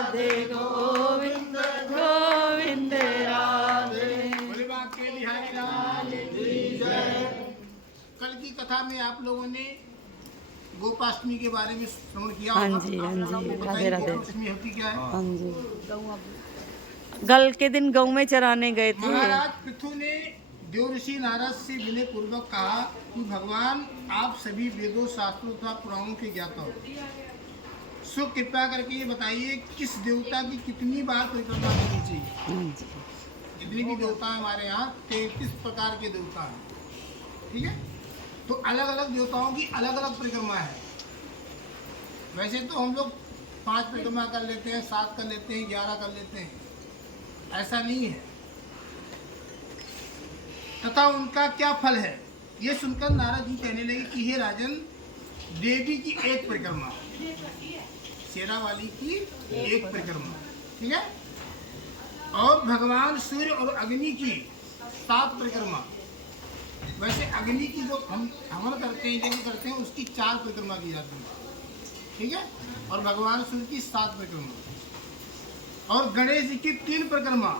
राधे गोविंद गोविंद राधे। बोले बांके बिहारी लाल की जय। कल की कथा में आप लोगों ने गोपाष्टमी के बारे में श्रवण किया होगा। हाँ जी, हाँ जी, राधे राधे। गोपाष्टमी होती क्या है? हाँ जी, कल के दिन गऊ में चराने गए थे। महाराज पृथु ने देवर्षि नारद से विनय पूर्वक कहा कि भगवान आप सभी वेदों शास्त्रों तथा पुराणों के ज्ञाता हो, सो कृपया करके ये बताइए किस देवता की कितनी बार परिक्रमा करनी चाहिए। हाँ जी, जितने भी देवता हैं हमारे यहाँ 33 प्रकार के देवता हैं, ठीक है। तो अलग अलग देवताओं की अलग अलग परिक्रमा है। वैसे तो हम लोग 5 परिक्रमा कर लेते हैं, 7 कर लेते हैं, 11 कर लेते हैं, ऐसा नहीं है। तथा उनका क्या फल है ये सुनकर नारद जी कहने लगे कि हे राजन, देवी की एक परिक्रमा, शेरा वाली की एक परिक्रमा, ठीक है, और भगवान सूर्य और अग्नि की 7 परिक्रमा। वैसे अग्नि की जो हम हवन करते हैं, यज्ञ करते हैं, उसकी 4 परिक्रमा की जाती है, ठीक है, और भगवान सूर्य की 7 परिक्रमा, और गणेश जी की 3 परिक्रमा,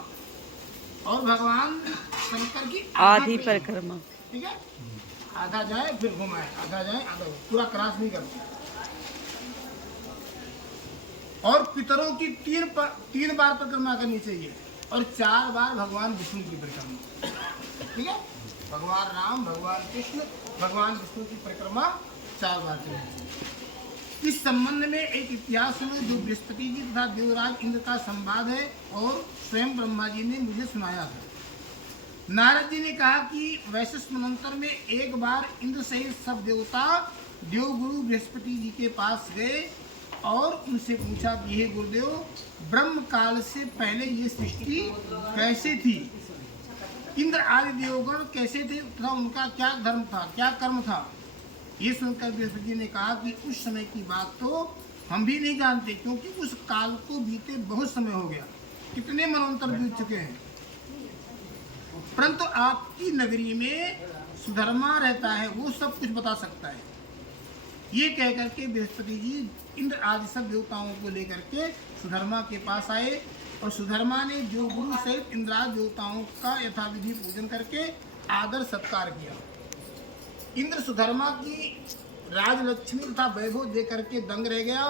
और भगवान शंकर की आधी परिक्रमा, ठीक है। आधा जाए फिर घुमाए, आधा जाए आधा, पूरा क्रॉस नहीं करते। और पितरों की 3 बार परिक्रमा करनी चाहिए, और 4 बार भगवान विष्णु की परिक्रमा, ठीक है। भगवान राम, भगवान कृष्ण, भगवान विष्णु की परिक्रमा 4 बार करनी चाहिए। इस संबंध में एक इतिहास में जो बृहस्पति जी तथा देवराज इंद्र का संवाद है और स्वयं ब्रह्मा जी ने मुझे सुनाया था। नारद जी ने कहा कि वैशेष मनंतर में एक बार इंद्र सहित सब देवता देवगुरु बृहस्पति जी के पास गए और उनसे पूछा कि हे गुरुदेव, ब्रह्म काल से पहले ये सृष्टि कैसे थी, इंद्र आदि देवगण कैसे थे तथा उनका क्या धर्म था, क्या कर्म था। ये सुनकर बृहस्पति जी ने कहा कि उस समय की बात तो हम भी नहीं जानते, क्योंकि उस काल को बीते बहुत समय हो गया, कितने मनवंतर बीत चुके हैं। परंतु आपकी नगरी में सुधर्मा रहता है, वो सब कुछ बता सकता है। ये कह करके बृहस्पति जी इंद्र आदि सब देवताओं को लेकर के सुधर्मा के पास आए, और सुधर्मा ने देवगुरु सहित इंद्रादि देवताओं का यथाविधि पूजन करके आदर सत्कार किया। इंद्र सुधर्मा की राजलक्ष्मी तथा वैभव दे करके दंग रह गया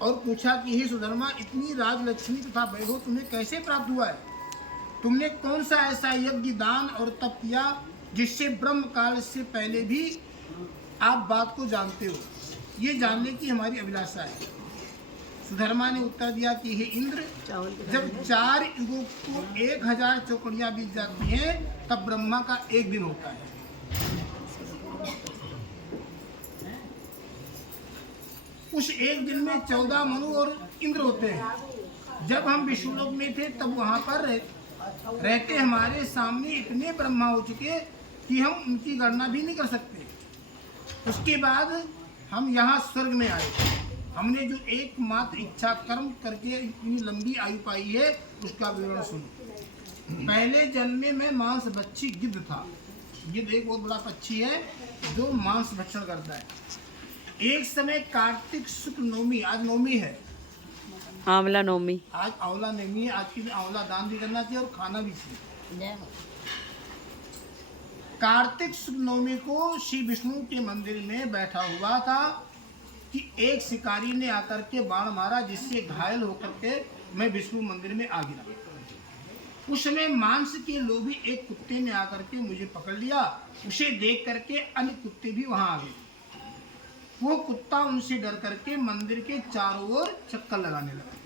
और पूछा कि हे सुधर्मा, इतनी राजलक्ष्मी तथा वैभव तुम्हें कैसे प्राप्त हुआ है? तुमने कौन सा ऐसा यज्ञ, दान और तप किया जिससे ब्रह्म काल से पहले भी आप बात को जानते हो? ये जानने की हमारी अभिलाषा है। सुधर्मा ने उत्तर दिया कि हे इंद्र, जब 4 युगों को 1000 चौकड़ियां बीत जाती हैं तब ब्रह्मा का एक दिन होता है। उस एक दिन में 14 मनु और इंद्र होते हैं। जब हम विष्णुलोक में थे तब वहां पर रहते हमारे सामने इतने ब्रह्मा हो चुके कि हम उनकी गणना भी नहीं कर सकते। उसके बाद हम यहाँ स्वर्ग में आए। हमने जो एकमात्र इच्छा कर्म करके इतनी लंबी आयु पाई है उसका विवरण सुनो। पहले जन्म में मैं मांस भक्षी गिद्ध था। गिद्ध एक बहुत बड़ा पक्षी है जो मांस भक्षण करता है। एक समय कार्तिक शुक्ल नवमी, आज नवमी है, आंवला नवमी, आज आंवला नवमी है। आज के दिन आंवला दान भी करना चाहिए और खाना भी चाहिए। कार्तिक शुक्ल नवमी को श्री विष्णु के मंदिर में बैठा हुआ था कि एक शिकारी ने आकर के बाण मारा, जिससे घायल होकर के मैं विष्णु मंदिर में आ गिरा। उस समय मांस के लोभी एक कुत्ते ने आकर के मुझे पकड़ लिया। उसे देख करके अन्य कुत्ते भी वहां आ गए। वो कुत्ता उनसे डर करके मंदिर के चारों ओर चक्कर लगाने लगा।